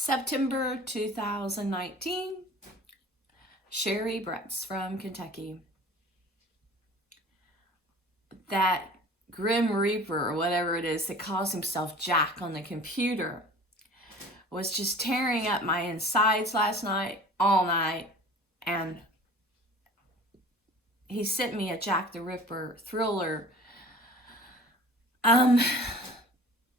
September 2019, Sherry Bretts from Kentucky. That Grim Reaper, or whatever it is, that calls himself Jack on the computer, was just tearing up my insides last night, all night, and he sent me a Jack the Ripper thriller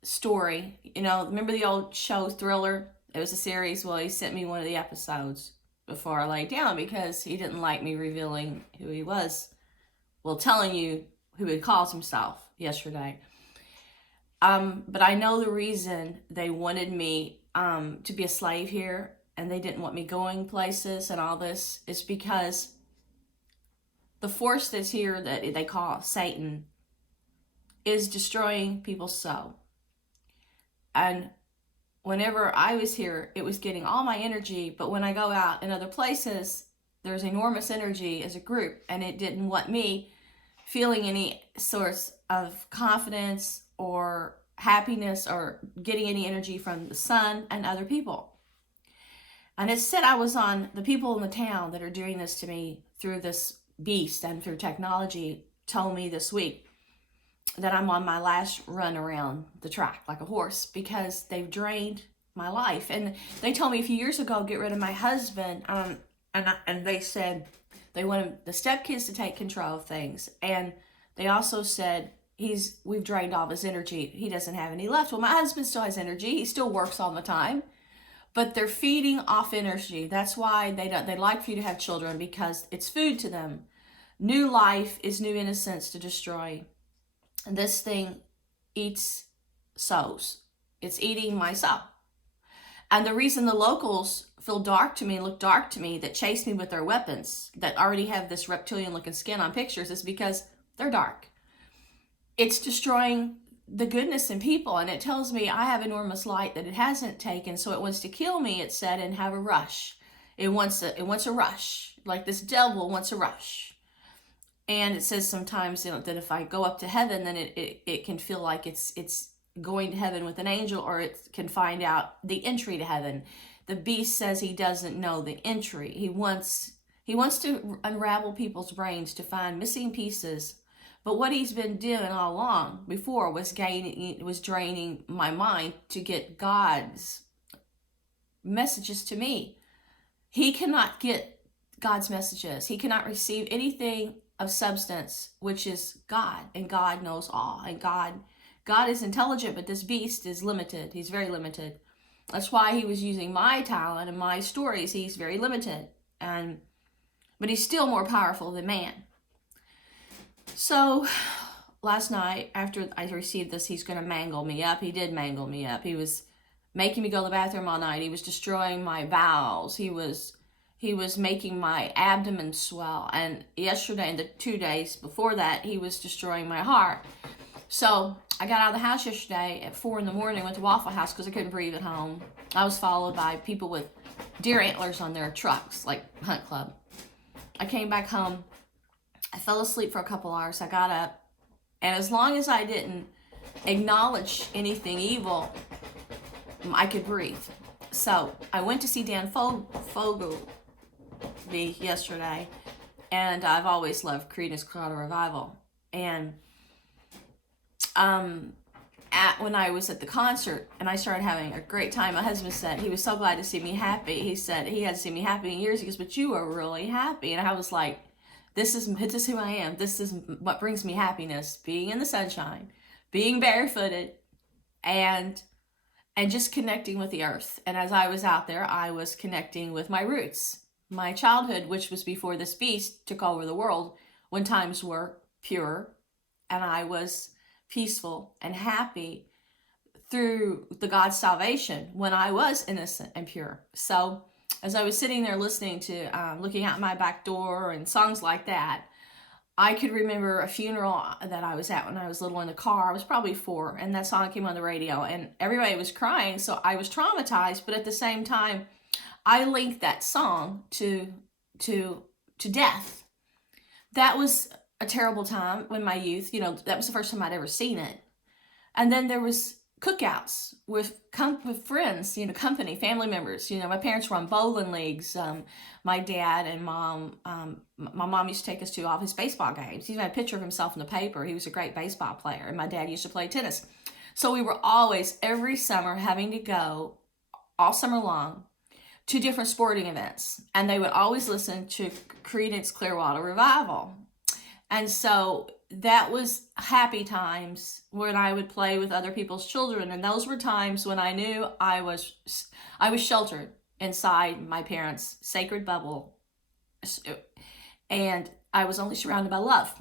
story. You know, remember the old show Thriller? It was a series. Well, he sent me one of the episodes before I laid down because he didn't like me revealing who he was. Well, telling you who he calls himself yesterday. But I know the reason they wanted me to be a slave here and they didn't want me going places and all this is because the force that's here that they call Satan is destroying people's soul. And whenever I was here, it was getting all my energy. But when I go out in other places, there's enormous energy as a group. And it didn't want me feeling any source of confidence or happiness or getting any energy from the sun and other people. And it said I was on the people in the town that are doing this to me through this beast and through technology told me this week that I'm on my last run around the track like a horse because they've drained my life. And they told me a few years ago, get rid of my husband. And they said they wanted the stepkids to take control of things. And they also said we've drained all of his energy. He doesn't have any left. Well, my husband still has energy. He still works all the time, but they're feeding off energy. That's why they like for you to have children, because it's food to them. New life is new innocence to destroy. And this thing eats souls. It's eating my soul. And the reason the locals feel dark to me, look dark to me, that chase me with their weapons, that already have this reptilian looking skin on pictures, is because they're dark. It's destroying the goodness in people. And it tells me I have enormous light that it hasn't taken. So it wants to kill me, it said, and have a rush. It wants a rush. Like this devil wants a rush. And it says sometimes, you know, that if I go up to heaven, then it can feel like it's going to heaven with an angel, or it can find out the entry to heaven. The beast says he doesn't know the entry. He wants to unravel people's brains to find missing pieces. But what he's been doing all along before was draining my mind to get God's messages to me. He cannot get God's messages. He cannot receive anything of substance, which is God, and God knows all. And God is intelligent, but this beast is limited. He's very limited. That's why he was using my talent and my stories. He's very limited, but he's still more powerful than man. So last night, after I received this, he's going to mangle me up. He did mangle me up. He was making me go to the bathroom all night. He was destroying my bowels. He was making my abdomen swell. And yesterday and the 2 days before that, he was destroying my heart. So I got out of the house yesterday at 4 a.m, went to Waffle House because I couldn't breathe at home. I was followed by people with deer antlers on their trucks, like Hunt Club. I came back home. I fell asleep for a couple hours. I got up. And as long as I didn't acknowledge anything evil, I could breathe. So I went to see Dan Fogel yesterday, and I've always loved Creedence Clearwater Revival. And when I was at the concert and I started having a great time, my husband said he was so glad to see me happy. He said he hadn't seen me happy in years. He goes, but you are really happy. And I was like, this is who I am. This is what brings me happiness: being in the sunshine, being barefooted, and just connecting with the earth. And as I was out there, I was connecting with my roots, my childhood, which was before this beast took over the world, when times were pure and I was peaceful and happy through the God's salvation when I was innocent and pure. So as I was sitting there listening to, looking out my back door and songs like that, I could remember a funeral that I was at when I was little in the car. I was probably 4, and that song came on the radio, and everybody was crying, so I was traumatized, but at the same time, I linked that song to death. That was a terrible time when my youth, that was the first time I'd ever seen it. And then there was cookouts with friends, you know, company, family members. You know, my parents were on bowling leagues. My dad and mom, my mom used to take us to all his baseball games. He had a picture of himself in the paper. He was a great baseball player, and my dad used to play tennis. So we were always, every summer, having to go all summer long to different sporting events. And they would always listen to Creedence Clearwater Revival. And so that was happy times when I would play with other people's children. And those were times when I knew I was sheltered inside my parents' sacred bubble. And I was only surrounded by love.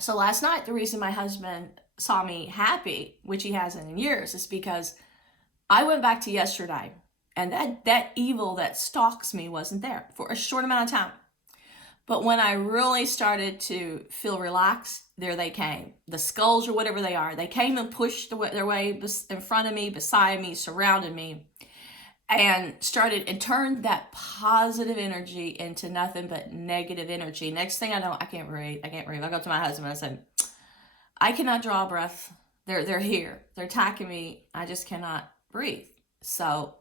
So last night, the reason my husband saw me happy, which he hasn't in years, is because I went back to yesterday, and that evil that stalks me wasn't there for a short amount of time. But when I really started to feel relaxed, there they came. The skulls or whatever they are. They came and pushed their way in front of me, beside me, surrounded me, and turned that positive energy into nothing but negative energy. Next thing I know, I can't breathe. I go up to my husband and I said, I cannot draw a breath. They're here. They're attacking me. I just cannot breathe. So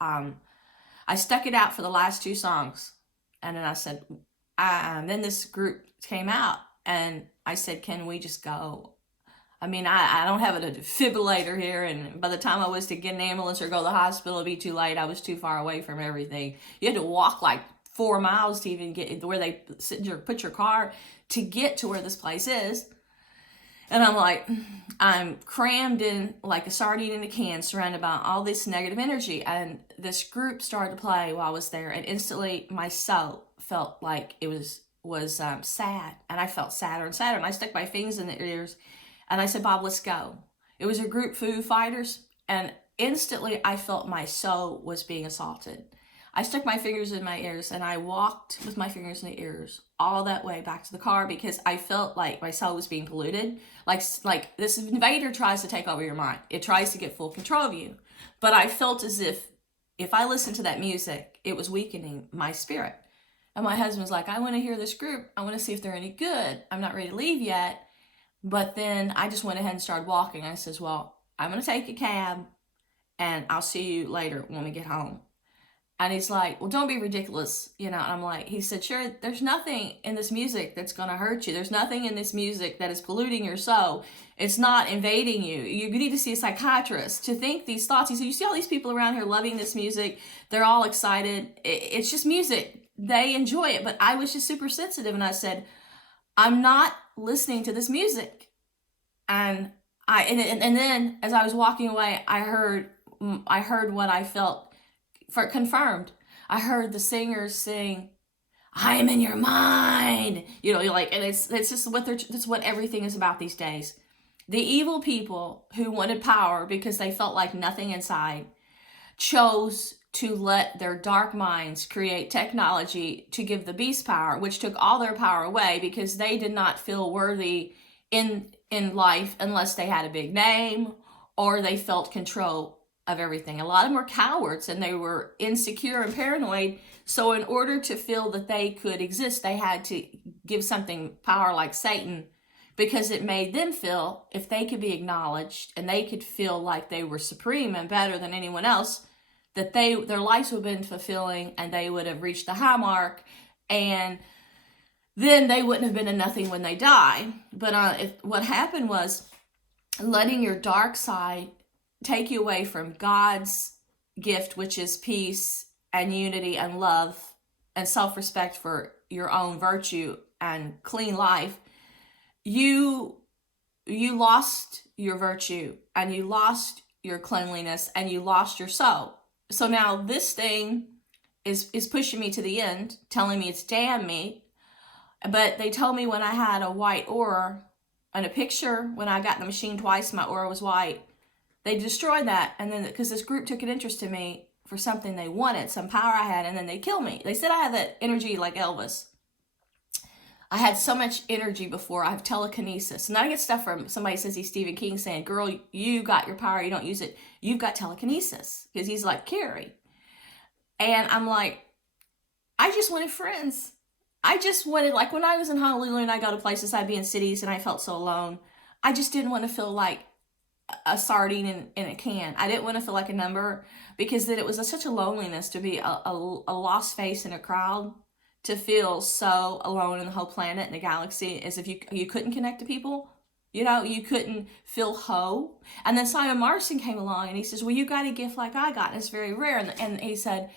I stuck it out for the last 2 songs. And then I said, then this group came out and I said, can we just go? I mean, I don't have a defibrillator here, and by the time I was to get an ambulance or go to the hospital, it'd be too late. I was too far away from everything. You had to walk like 4 miles to even get where they put your car to get to where this place is. And I'm like, I'm crammed in like a sardine in a can, surrounded by all this negative energy. And this group started to play while I was there, and instantly my soul felt like it was sad, and I felt sadder and sadder. And I stuck my fingers in their ears, and I said, Bob, let's go. It was a group, Foo Fighters, and instantly I felt my soul was being assaulted. I stuck my fingers in my ears, and I walked with my fingers in the ears all that way back to the car because I felt like my soul was being polluted. Like this invader tries to take over your mind. It tries to get full control of you. But I felt as if I listened to that music, it was weakening my spirit. And my husband's like, I want to hear this group. I want to see if they're any good. I'm not ready to leave yet. But then I just went ahead and started walking. I says, well, I'm going to take a cab and I'll see you later when we get home. And he's like, well, don't be ridiculous. You know, and I'm like, he said, sure, there's nothing in this music that's going to hurt you. There's nothing in this music that is polluting your soul. It's not invading you. You need to see a psychiatrist to think these thoughts. He said, you see all these people around here loving this music. They're all excited. It's just music. They enjoy it. But I was just super sensitive. And I said, I'm not listening to this music. And then as I was walking away, I heard what I felt confirmed. I heard the singers sing, I am in your mind. You know, like, and it's just that's what everything is about these days. The evil people who wanted power because they felt like nothing inside chose to let their dark minds create technology to give the beast power, which took all their power away because they did not feel worthy in life unless they had a big name or they felt control of everything. A lot of them were cowards and they were insecure and paranoid. So in order to feel that they could exist, they had to give something power like Satan, because it made them feel if they could be acknowledged and they could feel like they were supreme and better than anyone else, that their lives would have been fulfilling and they would have reached the high mark, and then they wouldn't have been a nothing when they die. But what happened was letting your dark side take you away from God's gift, which is peace and unity and love and self-respect for your own virtue and clean life. You lost your virtue and you lost your cleanliness and you lost your soul. So now this thing is pushing me to the end, telling me it's damn me. But they told me when I had a white aura and a picture, when I got the machine twice, my aura was white. They destroyed that, and then because this group took an interest in me for something they wanted, some power I had, and then they killed me. They said I had that energy like Elvis. I had so much energy before. I have telekinesis. And I get stuff from somebody says he's Stephen King saying, girl, you got your power, you don't use it. You've got telekinesis. Because he's like Carrie. And I'm like, I just wanted friends. I just wanted, like when I was in Honolulu and I go to places, I'd be in cities and I felt so alone. I just didn't want to feel like a sardine in a can. I didn't want to feel like a number, because then it was such a loneliness to be a lost face in a crowd, to feel so alone in the whole planet and the galaxy, as if you couldn't connect to people. You know, you couldn't feel whole. And then Simon Marson came along and he says, well, you got a gift like I got. And it's very rare. And he said,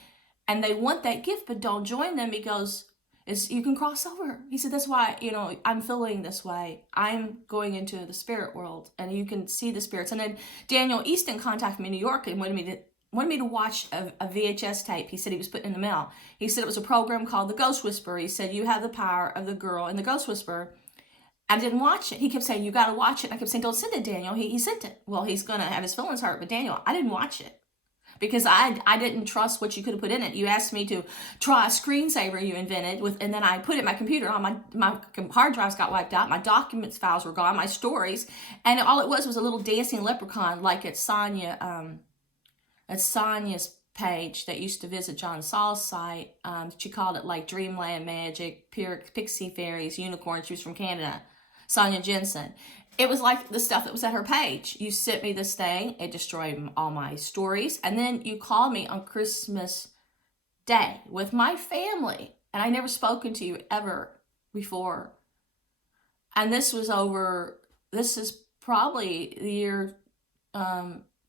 and they want that gift, but don't join them, because you can cross over. He said, that's why, you know, I'm feeling this way. I'm going into the spirit world, and you can see the spirits. And then Daniel Easton contacted me in New York and wanted me to watch a VHS tape. He said he was putting in the mail. He said it was a program called The Ghost Whisperer. He said, you have the power of the girl in The Ghost Whisperer. I didn't watch it. He kept saying, you got to watch it. And I kept saying, don't send it, Daniel. He sent it. Well, he's going to have his feelings hurt. But Daniel, I didn't watch it, because I didn't trust what you could have put in it. You asked me to try a screensaver you invented, and then I put it in my computer. My hard drives got wiped out. My documents files were gone. My stories. And all it was a little dancing leprechaun, like it's Sonia's page that used to visit John Saul's site. She called it like Dreamland Magic, Pixie Fairies, Unicorns. She was from Canada. Sonia Jensen. It was like the stuff that was at her page. You sent me this thing. It destroyed all my stories. And then you called me on Christmas Day with my family. And I never spoken to you ever before. And this is probably the year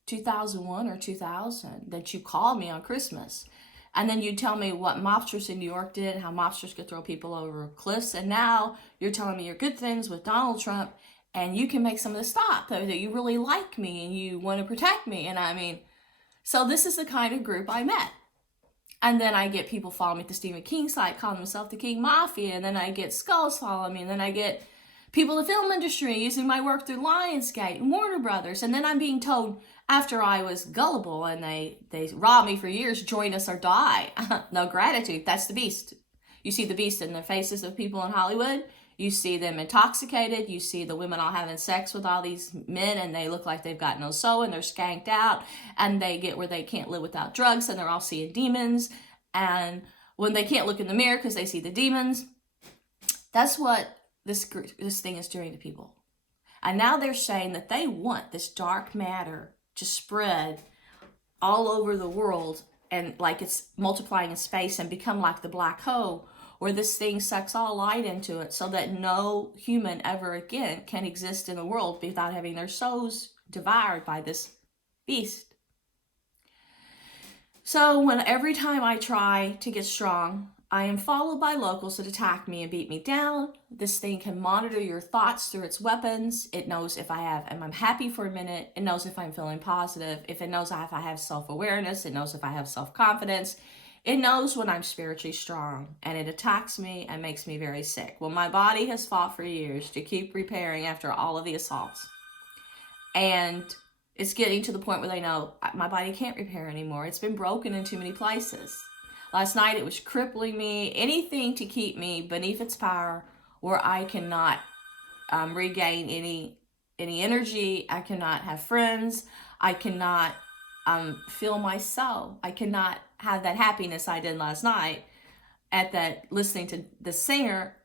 2001 or 2000 that you called me on Christmas. And then you tell me what mobsters in New York did, how mobsters could throw people over cliffs. And now you're telling me your good things with Donald Trump, and you can make some of this stop, that you really like me and you want to protect me. And I mean, so this is the kind of group I met. And then I get people following me at the Stephen King site, calling themselves the King Mafia. And then I get Skulls following me. And then I get people in the film industry using my work through Lionsgate and Warner Brothers. And then I'm being told, after I was gullible and they robbed me for years, join us or die. No gratitude. That's the beast. You see the beast in the faces of people in Hollywood. You see them intoxicated. You see the women all having sex with all these men, and they look like they've got no soul, and they're skanked out, and they get where they can't live without drugs, and they're all seeing demons. And when they can't look in the mirror because they see the demons, that's what this thing is doing to people. And now they're saying that they want this dark matter to spread all over the world, and like it's multiplying in space and become like the black hole, where this thing sucks all light into it, so that no human ever again can exist in the world without having their souls devoured by this beast. So every time I try to get strong, I am followed by locals that attack me and beat me down. This thing can monitor your thoughts through its weapons. It knows if I'm happy for a minute. It knows if I'm feeling positive. If it knows if I have self-awareness. It knows if I have self-confidence. It knows when I'm spiritually strong, and it attacks me and makes me very sick. Well, my body has fought for years to keep repairing after all of the assaults. And it's getting to the point where they know my body can't repair anymore. It's been broken in too many places. Last night it was crippling me. Anything to keep me beneath its power, where I cannot regain any energy. I cannot have friends. I cannot feel my soul. I cannot have that happiness I did last night at that listening to the singer.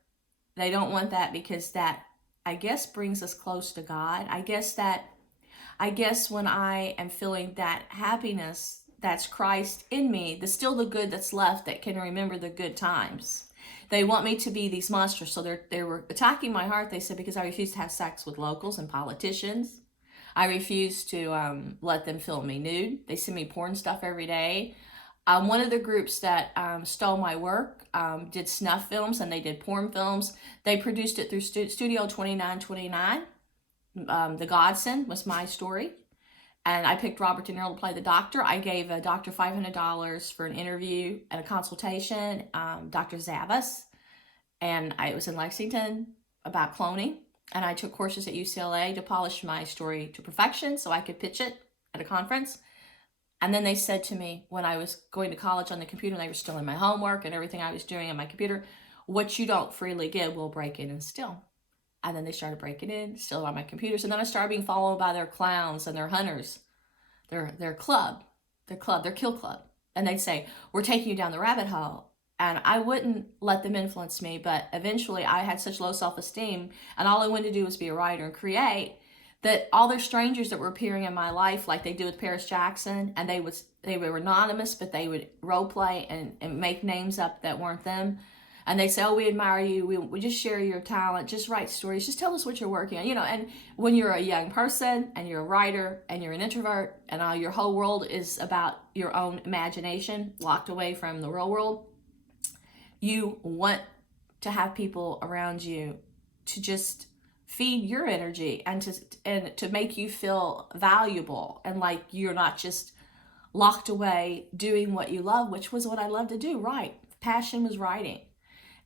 They don't want that, because that, I guess, brings us close to God. I guess when I am feeling that happiness, that's Christ in me, there's still the good that's left that can remember the good times. They want me to be these monsters. So they were attacking my heart, they said, because I refuse to have sex with locals and politicians. I refuse to let them film me nude. They send me porn stuff every day. One of the groups that stole my work did snuff films, and they did porn films. They produced it through Studio 2929. The Godson was my story. And I picked Robert De Niro to play the doctor. I gave a doctor $500 for an interview and a consultation, Dr. Zavas. And it was in Lexington about cloning. And I took courses at UCLA to polish my story to perfection so I could pitch it at a conference. And then they said to me, when I was going to college on the computer, and they were stealing my homework and everything I was doing on my computer, what you don't freely give, will break in and steal. And then they started breaking in, stealing on my computers. And then I started being followed by their clowns and their hunters, their kill club. And they'd say, we're taking you down the rabbit hole. And I wouldn't let them influence me. But eventually I had such low self-esteem, and all I wanted to do was be a writer and create, that all the strangers that were appearing in my life, like they do with Paris Jackson, and they were anonymous, but they would role play and make names up that weren't them. And they say, oh, we admire you. We just share your talent. Just write stories. Just tell us what you're working on. And when you're a young person and you're a writer and you're an introvert and your whole world is about your own imagination, locked away from the real world, you want to have people around you to just feed your energy and to make you feel valuable and like you're not just locked away doing what you love, which was what I love to do. Right. Passion was writing.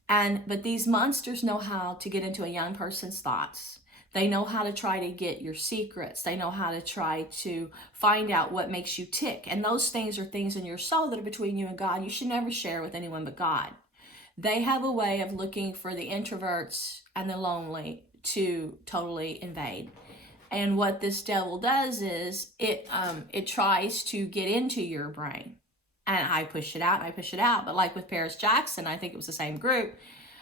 But these monsters know how to get into a young person's thoughts. They know how to try to get your secrets. They know how to try to find out what makes you tick. And those things are things in your soul that are between you and God. You should never share with anyone but God. They have a way of looking for the introverts and the lonely to totally invade. And what this devil does is it tries to get into your brain. And I push it out and I push it out. But like with Paris Jackson, I think it was the same group.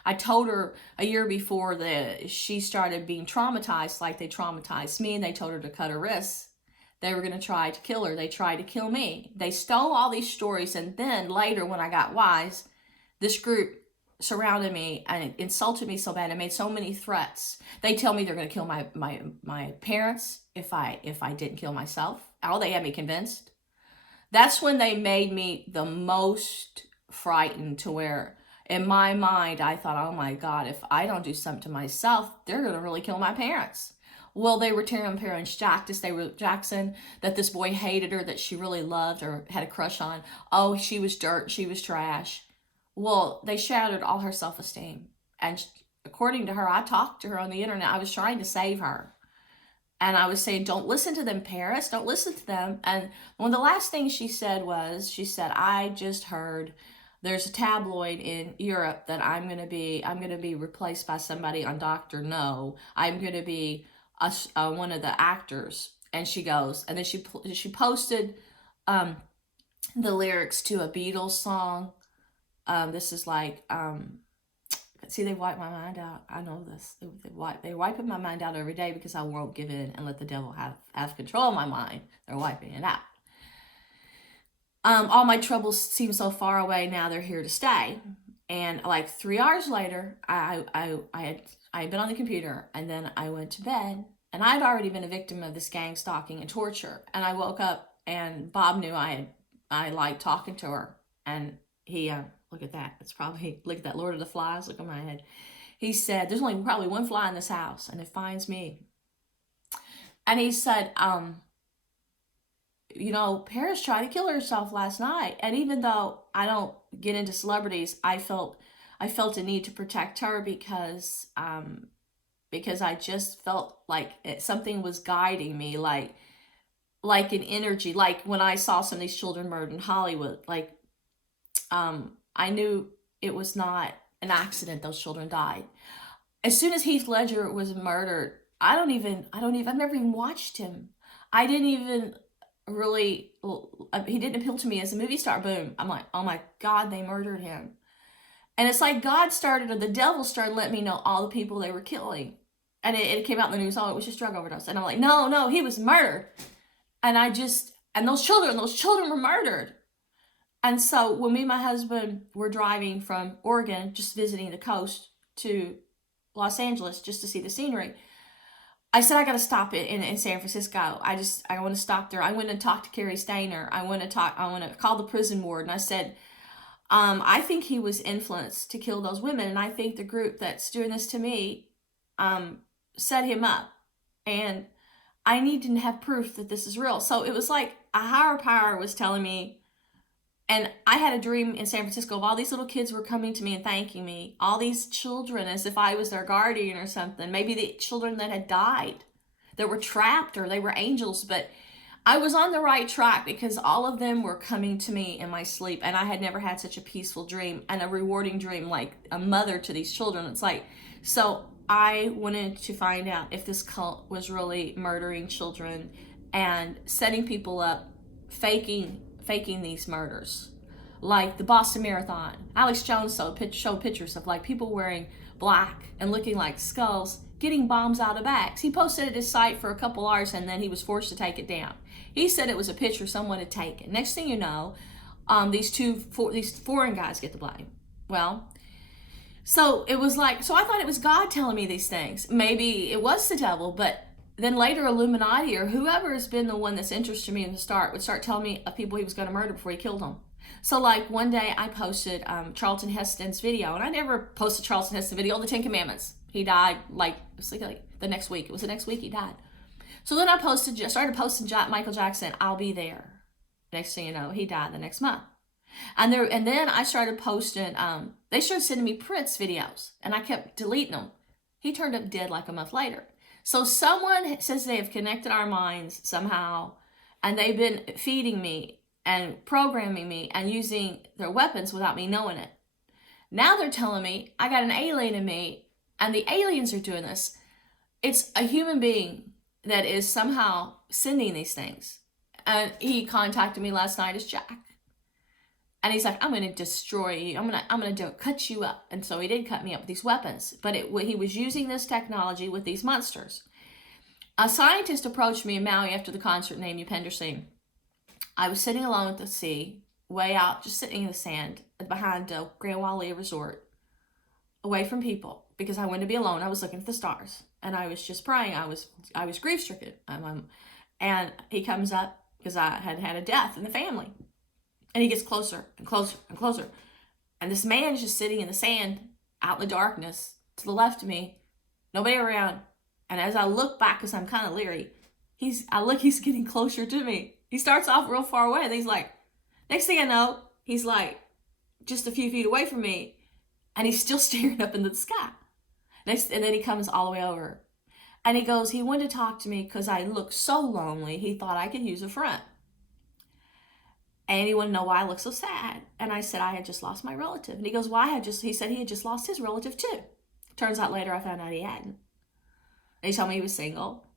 I told her a year before that she started being traumatized like they traumatized me, and they told her to cut her wrists. They were going to try to kill her. They tried to kill me. They stole all these stories. And then later when I got wise, this group surrounded me and insulted me so bad and made so many threats. They tell me they're going to kill my parents if I didn't kill myself. Oh, they had me convinced. That's when they made me the most frightened, to where in my mind I thought, oh my God, if I don't do something to myself, they're going to really kill my parents. Well, they were tearing Paris Jackson, that this boy hated her, that she really loved or had a crush on. Oh, she was dirt, she was trash. Well, they shattered all her self-esteem. And according to her, I talked to her on the internet. I was trying to save her. And I was saying, don't listen to them, Paris. Don't listen to them. And one of the last things she said was, she said, I just heard there's a tabloid in Europe that I'm going to be replaced by somebody on Dr. No. I'm going to be one of the actors. And she goes, and then she posted the lyrics to a Beatles song. This is like, see, they wipe my mind out. I know this. They're wiping my mind out every day because I won't give in and let the devil have control of my mind. They're wiping it out. All my troubles seem so far away now. They're here to stay. And like 3 hours later, I had been on the computer, and then I went to bed, and I'd already been a victim of this gang stalking and torture. And I woke up, and Bob knew I liked talking to her, and he look at that. It's probably, look at that, Lord of the Flies. Look at my head. He said, there's only probably one fly in this house, and it finds me. And he said, Paris tried to kill herself last night. And even though I don't get into celebrities, I felt a need to protect her because I just felt like something was guiding me, like an energy. Like when I saw some of these children murdered in Hollywood, I knew it was not an accident. Those children died. As soon as Heath Ledger was murdered, I've never even watched him. I didn't even really, he didn't appeal to me as a movie star. Boom. I'm like, oh my God, they murdered him. And it's like the devil started letting me know all the people they were killing. And it came out in the news, oh, it was just drug overdose. And I'm like, no, he was murdered. And those children were murdered. And so when me and my husband were driving from Oregon, just visiting the coast, to Los Angeles just to see the scenery, I said, I got to stop it in San Francisco. I want to stop there. I went and talked to Carrie Stainer. I want to call the prison ward. And I said, I think he was influenced to kill those women. And I think the group that's doing this to me set him up. And I need to have proof that this is real. So it was like a higher power was telling me. And I had a dream in San Francisco of all these little kids were coming to me and thanking me. All these children, as if I was their guardian or something. Maybe the children that had died, that were trapped, or they were angels. But I was on the right track because all of them were coming to me in my sleep. And I had never had such a peaceful dream and a rewarding dream, like a mother to these children. It's like, so I wanted to find out if this cult was really murdering children and setting people up, faking these murders. Like the Boston Marathon. Alex Jones showed pictures of like people wearing black and looking like skulls, getting bombs out of bags. He posted at his site for a couple hours and then he was forced to take it down. He said it was a picture someone had taken. Next thing you know, these foreign guys get the blame. Well, so it was like, so I thought it was God telling me these things. Maybe it was the devil, but then later Illuminati or whoever has been the one that's interested me in the start would start telling me of people he was going to murder before he killed them. So like one day I posted Charlton Heston's video, and I never posted Charlton Heston's video, the 10 Commandments. He died like the next week. It was the next week he died. So then I started posting Michael Jackson, I'll be there. Next thing you know, he died the next month. And then I started posting, they started sending me Prince videos, and I kept deleting them. He turned up dead like a month later. So someone says they have connected our minds somehow, and they've been feeding me and programming me and using their weapons without me knowing it. Now they're telling me I got an alien in me, and the aliens are doing this. It's a human being that is somehow sending these things. And he contacted me last night as Jack. And he's like, I'm going to destroy you. I'm going to cut you up. And so he did cut me up with these weapons. But he was using this technology with these monsters. A scientist approached me in Maui after the concert named Upender Singh. I was sitting alone at the sea, way out, just sitting in the sand behind a Grand Wailea resort, away from people, because I wanted to be alone. I was looking at the stars, and I was just praying. I was grief-stricken. And he comes up, because I had had a death in the family. And he gets closer and closer and closer. And this man is just sitting in the sand, out in the darkness, to the left of me, nobody around. And as I look back, because I'm kind of leery, he's getting closer to me. He starts off real far away, and he's like, next thing I know, he's like just a few feet away from me, and he's still staring up into the sky. And then he comes all the way over. And he goes, he wanted to talk to me because I look so lonely, he thought I could use a friend. And he wanted to know why I look so sad. And I said I had just lost my relative. And he goes, he said he had just lost his relative too. Turns out later I found out he hadn't. And he told me he was single.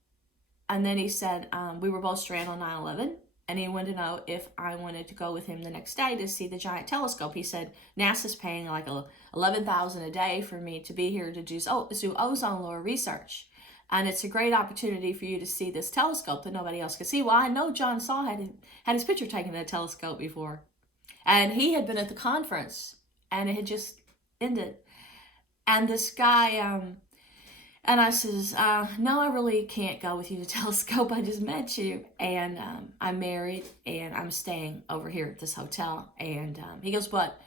And then he said we were both stranded on 9/11. And he wanted to know if I wanted to go with him the next day to see the giant telescope. He said NASA's paying like $11,000 a day for me to be here to do ozone layer research. And it's a great opportunity for you to see this telescope that nobody else could see. Well, I know John Saw had his picture taken at a telescope before. And he had been at the conference, and it had just ended. And this guy, and I says, no, I really can't go with you to telescope. I just met you. And I'm married, and I'm staying over here at this hotel. And he goes, but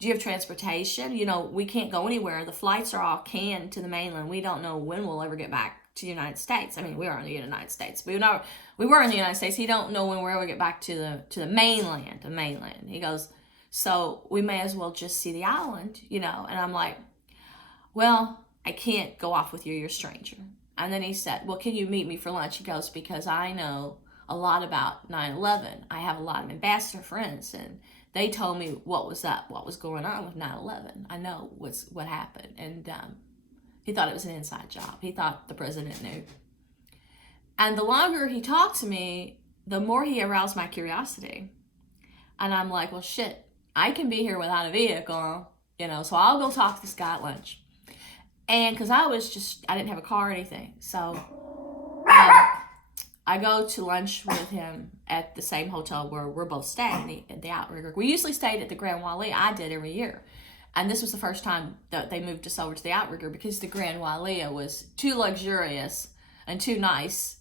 do you have transportation? You know, we can't go anywhere. The flights are all canned to the mainland. We don't know when we'll ever get back to the United States. I mean, we are in the United States. We were in the United States. He don't know when we'll ever get back to the mainland. He goes, so we may as well just see the island, you know. And I'm like, well, I can't go off with you. You're a stranger. And then he said, well, can you meet me for lunch? He goes, because I know a lot about 9/11. I have a lot of ambassador friends, and they told me what was going on with 9/11. I know what happened. And he thought it was an inside job. He thought the president knew. And the longer he talked to me, the more he aroused my curiosity. And I'm like, well, shit, I can be here without a vehicle, you know, so I'll go talk to this guy at lunch. And because I didn't have a car or anything. So I go to lunch with him at the same hotel where we're both staying, at the Outrigger. We usually stayed at the Grand Wailea. I did every year. And this was the first time that they moved us over to the Outrigger because the Grand Wailea was too luxurious and too nice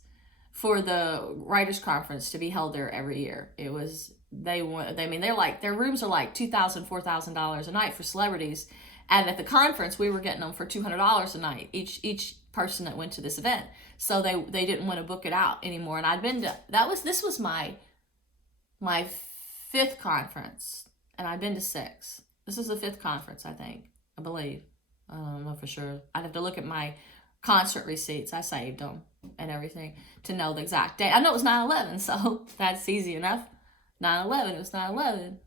for the writers' conference to be held there every year. It was, their rooms are like $2,000, $4,000 a night for celebrities. And at the conference, we were getting them for $200 a night, each person that went to this event. So they didn't want to book it out anymore. And I'd been to, this was my 5th conference, and I'd been to 6. This is the 5th conference, I believe. I don't know for sure. I'd have to look at my concert receipts. I saved them and everything to know the exact date. I know it was 9/11, so that's easy enough. 9/11, it was 9/11.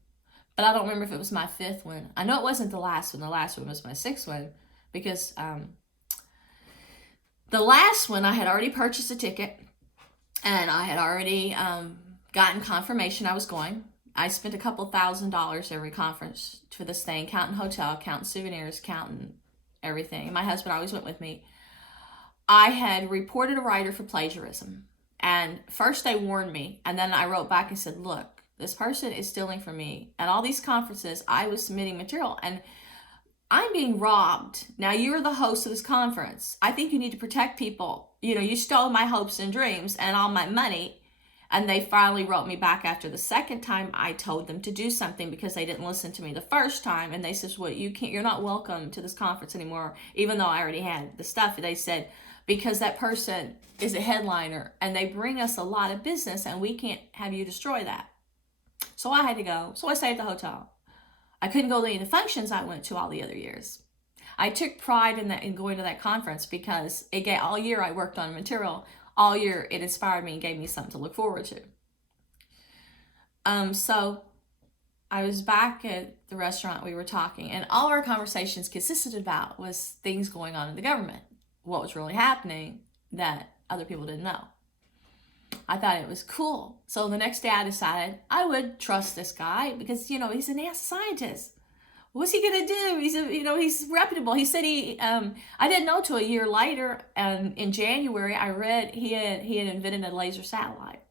But I don't remember if it was my 5th one. I know it wasn't the last one. The last one was my 6th one because the last one I had already purchased a ticket and I had already gotten confirmation I was going. I spent a couple $1,000s every conference for this thing, counting hotel, counting souvenirs, counting everything. My husband always went with me. I had reported a writer for plagiarism. And first they warned me, and then I wrote back and said, look, this person is stealing from me. At all these conferences, I was submitting material, and I'm being robbed. Now, you're the host of this conference. I think you need to protect people. You stole my hopes and dreams and all my money. And they finally wrote me back after the second time I told them to do something because they didn't listen to me the first time. And they said, well, you're not welcome to this conference anymore, even though I already had the stuff. They said, because that person is a headliner and they bring us a lot of business and we can't have you destroy that. So I had to go. So I stayed at the hotel. I couldn't go to any of the functions I went to all the other years. I took pride in going to that conference because all year I worked on material. All year it inspired me and gave me something to look forward to. So I was back at the restaurant, we were talking, and all our conversations consisted about was things going on in the government, what was really happening that other people didn't know. I thought it was cool. So the next day I decided I would trust this guy because, he's a NASA scientist. What's he gonna do? He's reputable. He said I didn't know till a year later, in January, I read he had invented a laser satellite.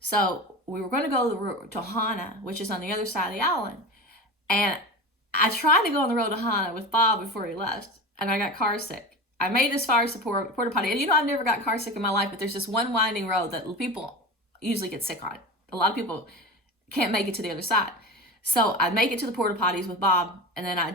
So we were going to go to Hana, which is on the other side of the island. And I tried to go on the road to Hana with Bob before he left, and I got car sick. I made it as far as the porta potty. And I've never got car sick in my life, but there's this one winding road that people usually get sick on. A lot of people can't make it to the other side. So I make it to the porta potties with Bob, and then I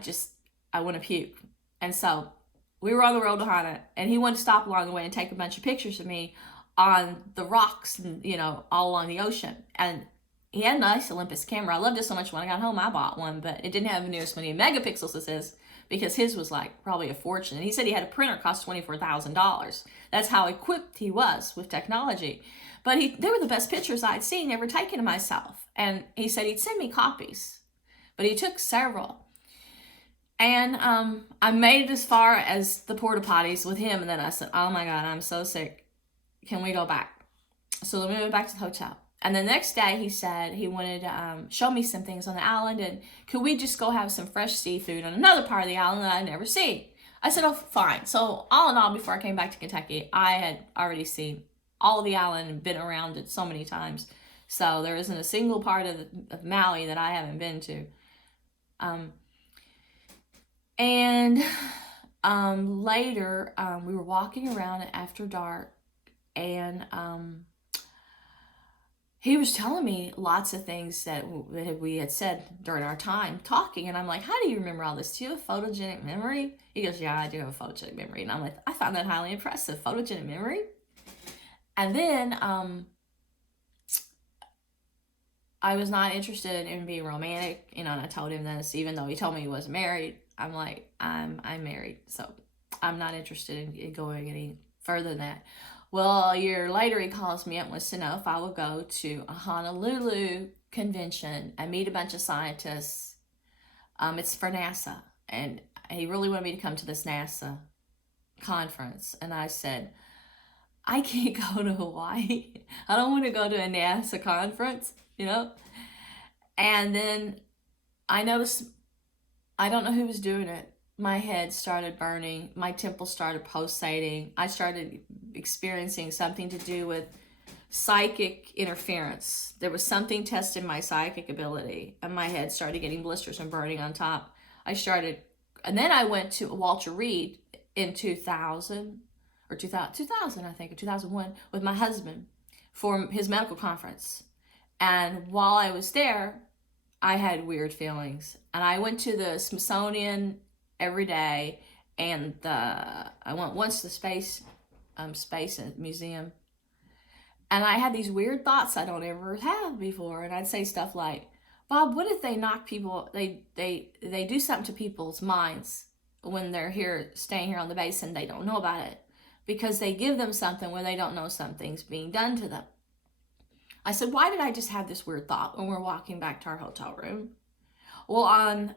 want to puke. And so we were on the road to Hana, and he wanted to stop along the way and take a bunch of pictures of me on the rocks, and, all along the ocean. And he had a nice Olympus camera. I loved it so much when I got home, I bought one, but it didn't have near as many megapixels as his, because his was like probably a fortune. And he said he had a printer cost $24,000. That's how equipped he was with technology. But they were the best pictures I'd seen ever taken of myself. And he said he'd send me copies, but he took several. And I made it as far as the porta potties with him. And then I said, oh my God, I'm so sick. Can we go back? So then we went back to the hotel. And the next day he said he wanted to show me some things on the island. And could we just go have some fresh seafood on another part of the island that I'd never seen? I said, oh, fine. So all in all, before I came back to Kentucky, I had already seen all of the island and been around it so many times. So there isn't a single part of Maui that I haven't been to. Later, we were walking around after dark, and he was telling me lots of things that we had said during our time talking. And I'm like, how do you remember all this? Do you have a photogenic memory? He goes, yeah, I do have a photogenic memory. And I'm like, I found that highly impressive, photogenic memory. And then I was not interested in being romantic, and I told him this, even though he told me he wasn't married. I'm like, I'm married, so I'm not interested in going any further than that. Well, a year later, he calls me up and wants to know if I will go to a Honolulu convention and meet a bunch of scientists. It's for NASA, and he really wanted me to come to this NASA conference. And I said, I can't go to Hawaii. I don't want to go to a NASA conference, And then I noticed, I don't know who was doing it. My head started burning. My temples started pulsating. I started experiencing something to do with psychic interference. There was something testing my psychic ability, and my head started getting blisters and burning on top. And then I went to Walter Reed in 2000, I think, or 2001, with my husband for his medical conference. And while I was there, I had weird feelings. And I went to the Smithsonian every day, and I went once to the Space Museum. And I had these weird thoughts I don't ever have before. And I'd say stuff like, Bob, what if they knock people, they do something to people's minds when they're staying here on the base and they don't know about it, because they give them something where they don't know something's being done to them. I said, why did I just have this weird thought when we're walking back to our hotel room? Well, on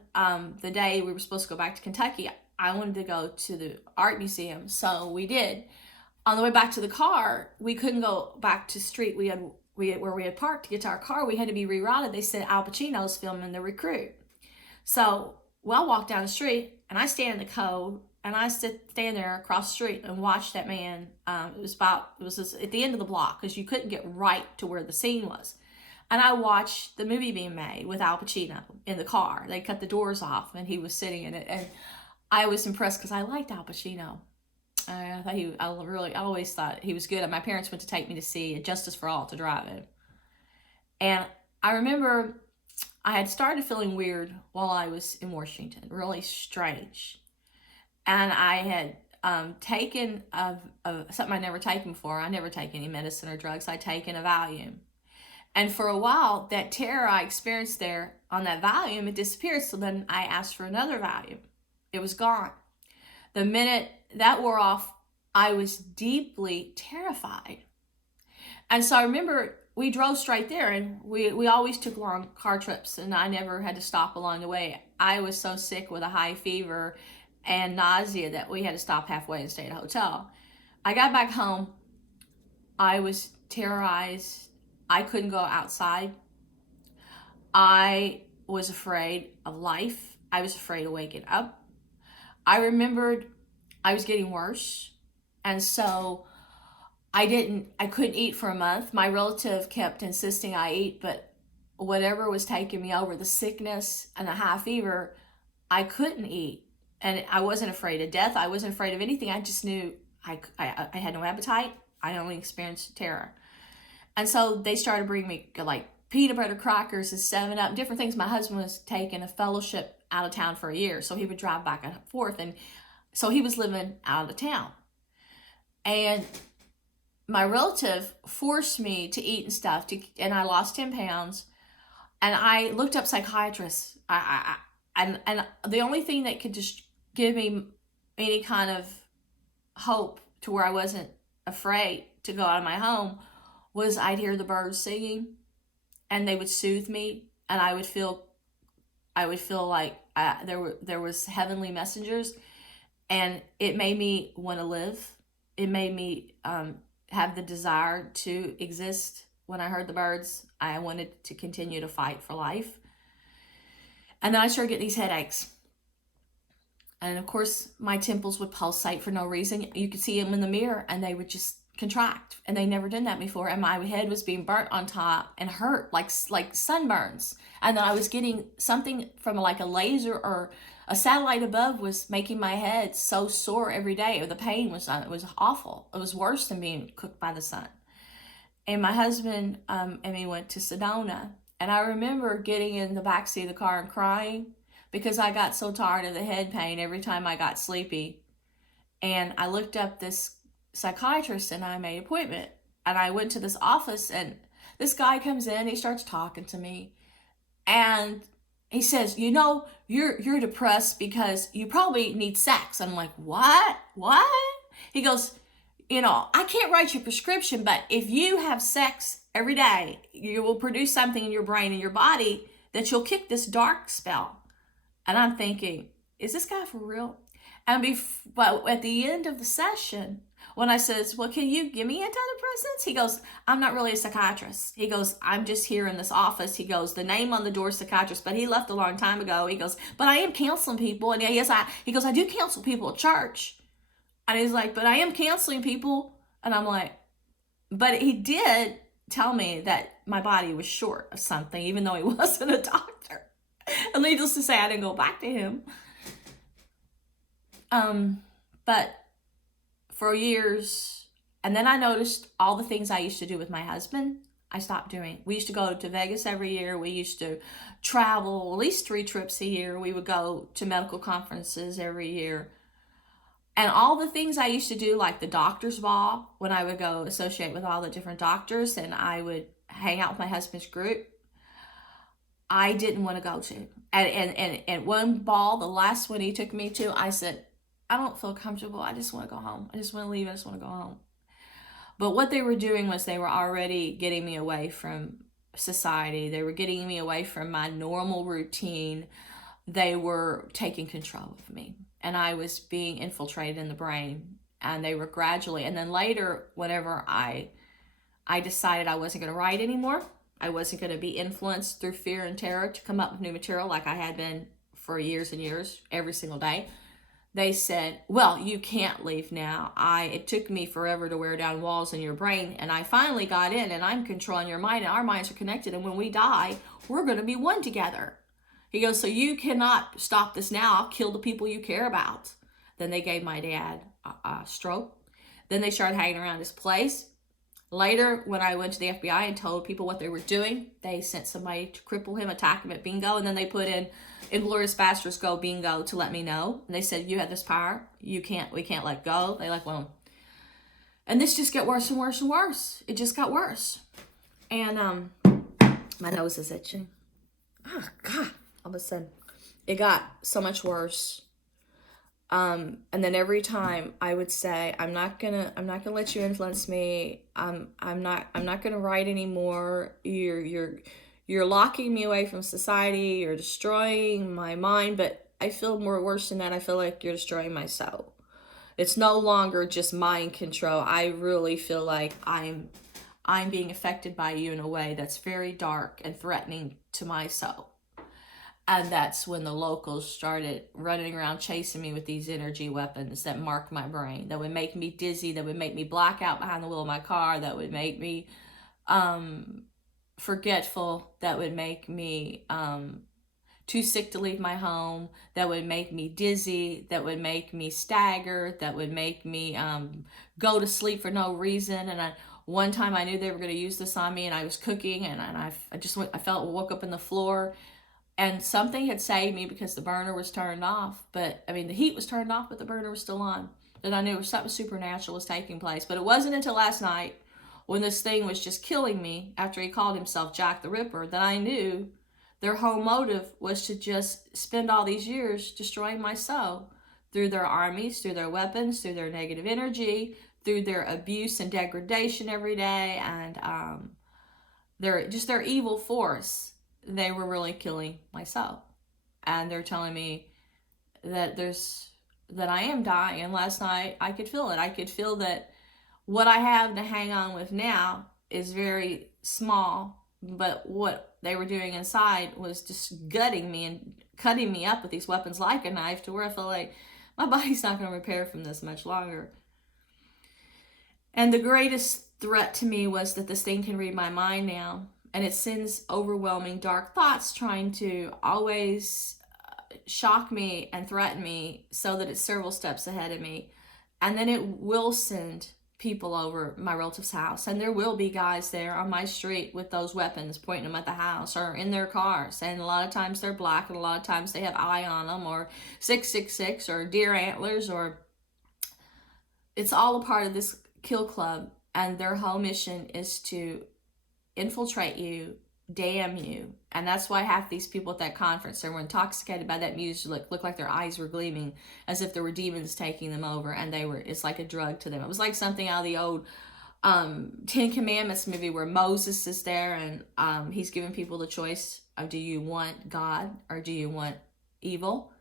the day we were supposed to go back to Kentucky, I wanted to go to the art museum, so we did. On the way back to the car, we couldn't go back to the street where we had parked to get to our car. We had to be rerouted. They said Al Pacino's filming The Recruit. So I walked down the street, And I stand in the cold, and I stand there across the street and watch that man. It was just at the end of the block, because you couldn't get right to where the scene was. And I watched the movie being made with Al Pacino in the car. They cut the doors off, and he was sitting in it. And I was impressed because I liked Al Pacino. I always thought he was good. And my parents went to take me to see Justice for All to drive it. And I remember I had started feeling weird while I was in Washington, really strange. And I had taken something I'd never taken before. I never take any medicine or drugs. I'd taken a Valium. And for a while, that terror I experienced there on that Valium, it disappeared. So then I asked for another Valium. It was gone. The minute that wore off, I was deeply terrified. And so I remember we drove straight there, and we always took long car trips, and I never had to stop along the way. I was so sick with a high fever and nausea that we had to stop halfway and stay at a hotel. I got back home. I was terrorized. I couldn't go outside. I was afraid of life. I was afraid of waking up. I remembered I was getting worse. And so I couldn't eat for a month. My relative kept insisting I eat, but whatever was taking me over, the sickness and the high fever, I couldn't eat. And I wasn't afraid of death. I wasn't afraid of anything. I just knew I had no appetite. I only experienced terror. And so they started bringing me like peanut butter crackers and 7-Up, different things. My husband was taking a fellowship out of town for a year, so he would drive back and forth. And so he was living out of town. And my relative forced me to eat and stuff, and I lost 10 pounds. And I looked up psychiatrists. And the only thing that could just give me any kind of hope to where I wasn't afraid to go out of my home was I'd hear the birds singing, and they would soothe me, and I would feel like there was heavenly messengers, and it made me want to live. It made me have the desire to exist. When I heard the birds, I wanted to continue to fight for life. And then I started getting these headaches. And of course, my temples would pulsate for no reason. You could see them in the mirror, and they would just contract. And they never done that before. And my head was being burnt on top and hurt like sunburns. And then I was getting something from like a laser or a satellite above was making my head so sore every day. The pain was awful. It was worse than being cooked by the sun. And my husband and me went to Sedona. And I remember getting in the backseat of the car and crying because I got so tired of the head pain every time I got sleepy. And I looked up this psychiatrist, and I made an appointment. And I went to this office, and this guy comes in, he starts talking to me. And he says, you're depressed because you probably need sex. I'm like, what? He goes, I can't write you a prescription, but if you have sex every day, you will produce something in your brain and your body that you'll kick this dark spell. And I'm thinking, is this guy for real? And but at the end of the session, when I says, well, can you give me antidepressants? He goes, I'm not really a psychiatrist. He goes, I'm just here in this office. He goes, the name on the door is psychiatrist, but he left a long time ago. He goes, but I am counseling people. And he goes, I do counsel people at church. And he's like, but I am counseling people. And I'm like, but he did tell me that my body was short of something, even though he wasn't a doctor. And needless to say, I didn't go back to him. But for years, and then I noticed all the things I used to do with my husband, I stopped doing. We used to go to Vegas every year. We used to travel at least 3 trips a year. We would go to medical conferences every year. And all the things I used to do, like the doctor's ball, when I would go associate with all the different doctors and I would hang out with my husband's group, I didn't want to go to. And one ball, the last one he took me to, I said, I don't feel comfortable. I just want to go home. I just want to leave. I just want to go home. But what they were doing was they were already getting me away from society. They were getting me away from my normal routine. They were taking control of me. And I was being infiltrated in the brain. And they were gradually. And then later, whenever I decided I wasn't going to write anymore, I wasn't going to be influenced through fear and terror to come up with new material like I had been for years and years, every single day. they said, well, you can't leave now. It took me forever to wear down walls in your brain, and I finally got in, and I'm controlling your mind, and our minds are connected, and when we die, we're going to be one together. He goes, so you cannot stop this now. I'll kill the people you care about. Then they gave my dad a stroke. Then they started hanging around his place. Later, when I went to the FBI and told people what they were doing, they sent somebody to cripple him, attack him at bingo, and then they put in Inglourious Basterds Go Bingo to let me know. And they said, you have this power. We can't let go. They like, well, and this just got worse and worse and worse. It just got worse. And my nose is itching. Oh God, all of a sudden. It got so much worse. And then every time I would say, I'm not gonna let you influence me. I'm not gonna write anymore. You're locking me away from society. You're destroying my mind. But I feel worse than that. I feel like you're destroying my soul. It's no longer just mind control. I really feel like I'm being affected by you in a way that's very dark and threatening to my soul. And that's when the locals started running around chasing me with these energy weapons that mark my brain, that would make me dizzy, that would make me black out behind the wheel of my car, that would make me forgetful, that would make me too sick to leave my home, that would make me dizzy, that would make me stagger, that would make me go to sleep for no reason. And one time I knew they were going to use this on me, and I was cooking, and I woke up in the floor. And something had saved me because the burner was turned off. But, I mean, the heat was turned off, but the burner was still on. And I knew something supernatural was taking place. But it wasn't until last night, when this thing was just killing me, after he called himself Jack the Ripper, that I knew their whole motive was to just spend all these years destroying my soul. Through their armies, through their weapons, through their negative energy, through their abuse and degradation every day, and their evil force. They were really killing my soul. And they're telling me that I am dying. And last night I could feel it. I could feel that what I have to hang on with now is very small, but what they were doing inside was just gutting me and cutting me up with these weapons like a knife, to where I feel like my body's not going to repair from this much longer. And the greatest threat to me was that this thing can read my mind now. And it sends overwhelming dark thoughts trying to always shock me and threaten me, so that it's several steps ahead of me. And then it will send people over my relative's house. And there will be guys there on my street with those weapons, pointing them at the house or in their cars. And a lot of times they're black, and a lot of times they have eye on them, or 666 or deer antlers, or it's all a part of this kill club. And their whole mission is to infiltrate you, damn you. And that's why half these people at that conference, they were intoxicated by that music, looked like their eyes were gleaming, as if there were demons taking them over, and it's like a drug to them. It was like something out of the old Ten Commandments movie, where Moses is there, and he's giving people the choice of, do you want God or do you want evil?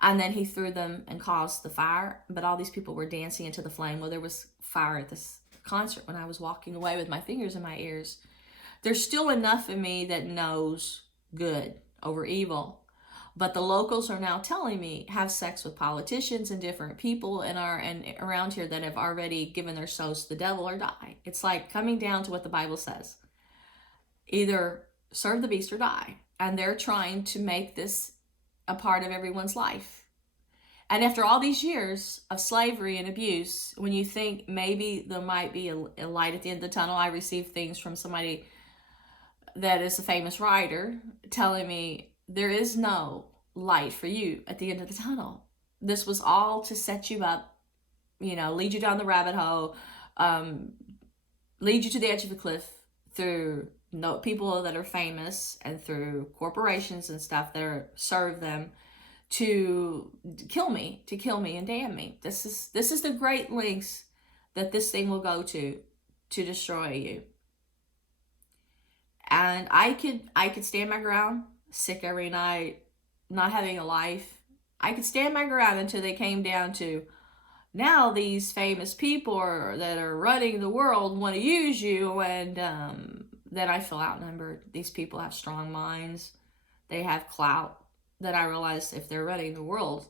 And then he threw them and caused the fire, but all these people were dancing into the flame. Well, there was fire at this concert when I was walking away with my fingers in my ears. There's still enough of me that knows good over evil. But the locals are now telling me, have sex with politicians and different people and around here that have already given their souls to the devil, or die. It's like coming down to what the Bible says. Either serve the beast or die. And they're trying to make this a part of everyone's life. And after all these years of slavery and abuse, when you think maybe there might be a light at the end of the tunnel, I received things from somebody that is a famous writer telling me there is no light for you at the end of the tunnel. This was all to set you up, lead you down the rabbit hole, lead you to the edge of the cliff through people that are famous, and through corporations and stuff that serve them to kill me and damn me. This is the great lengths that this thing will go to destroy you. And I could stand my ground, sick every night, not having a life. I could stand my ground until they came down to, now these famous people that are running the world want to use you, and then I feel outnumbered. These people have strong minds. They have clout. That I realized if they're running the world,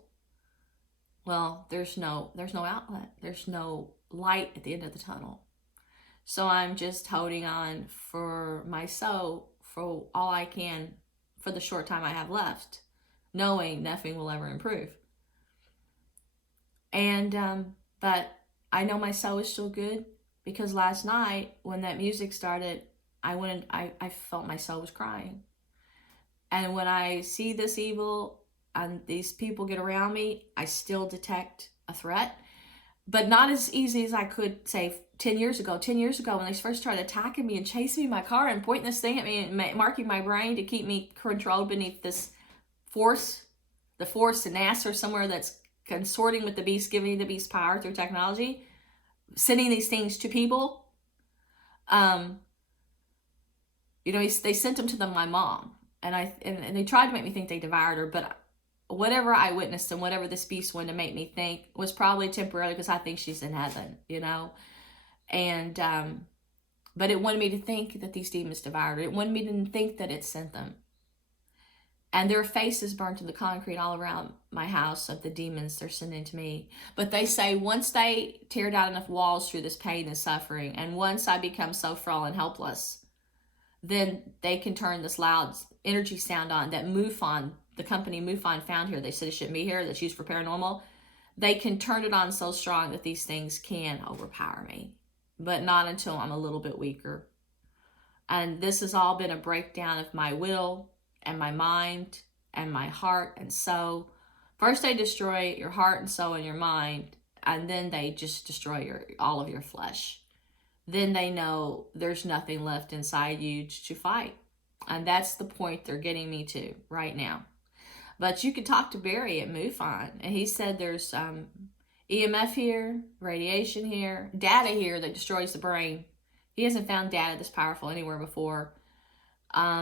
Well, there's no outlet. There's no light at the end of the tunnel. So I'm just holding on for my soul for all I can for the short time I have left, knowing nothing will ever improve. And but I know my soul is still good, because last night when that music started, I felt my soul was crying. And when I see this evil and these people get around me, I still detect a threat, but not as easy as I could say 10 years ago. 10 years ago, when they first started attacking me and chasing me in my car and pointing this thing at me and marking my brain to keep me controlled beneath this force, the force in NASA or somewhere that's consorting with the beast, giving the beast power through technology, sending these things to people. They sent them to my mom, and they tried to make me think they devoured her, but whatever I witnessed and whatever this beast wanted to make me think was probably temporary, because I think she's in heaven, and but it wanted me to think that these demons devoured her. It wanted me to think that it sent them. And their faces burned to the concrete all around my house of the demons they're sending to me. But they say once they tear down enough walls through this pain and suffering, and once I become so frail and helpless, then they can turn this loud energy sound on that MUFON, the company MUFON, found here. They said it shouldn't be here, that's used for paranormal. They can turn it on so strong that these things can overpower me, but not until I'm a little bit weaker. And this has all been a breakdown of my will and my mind and my heart and soul. First they destroy your heart and soul and your mind, and then they just destroy all of your flesh. Then they know there's nothing left inside you to fight. And that's the point they're getting me to right now. But you could talk to Barry at MUFON, and he said there's EMF here, radiation here, data here that destroys the brain. He hasn't found data this powerful anywhere before.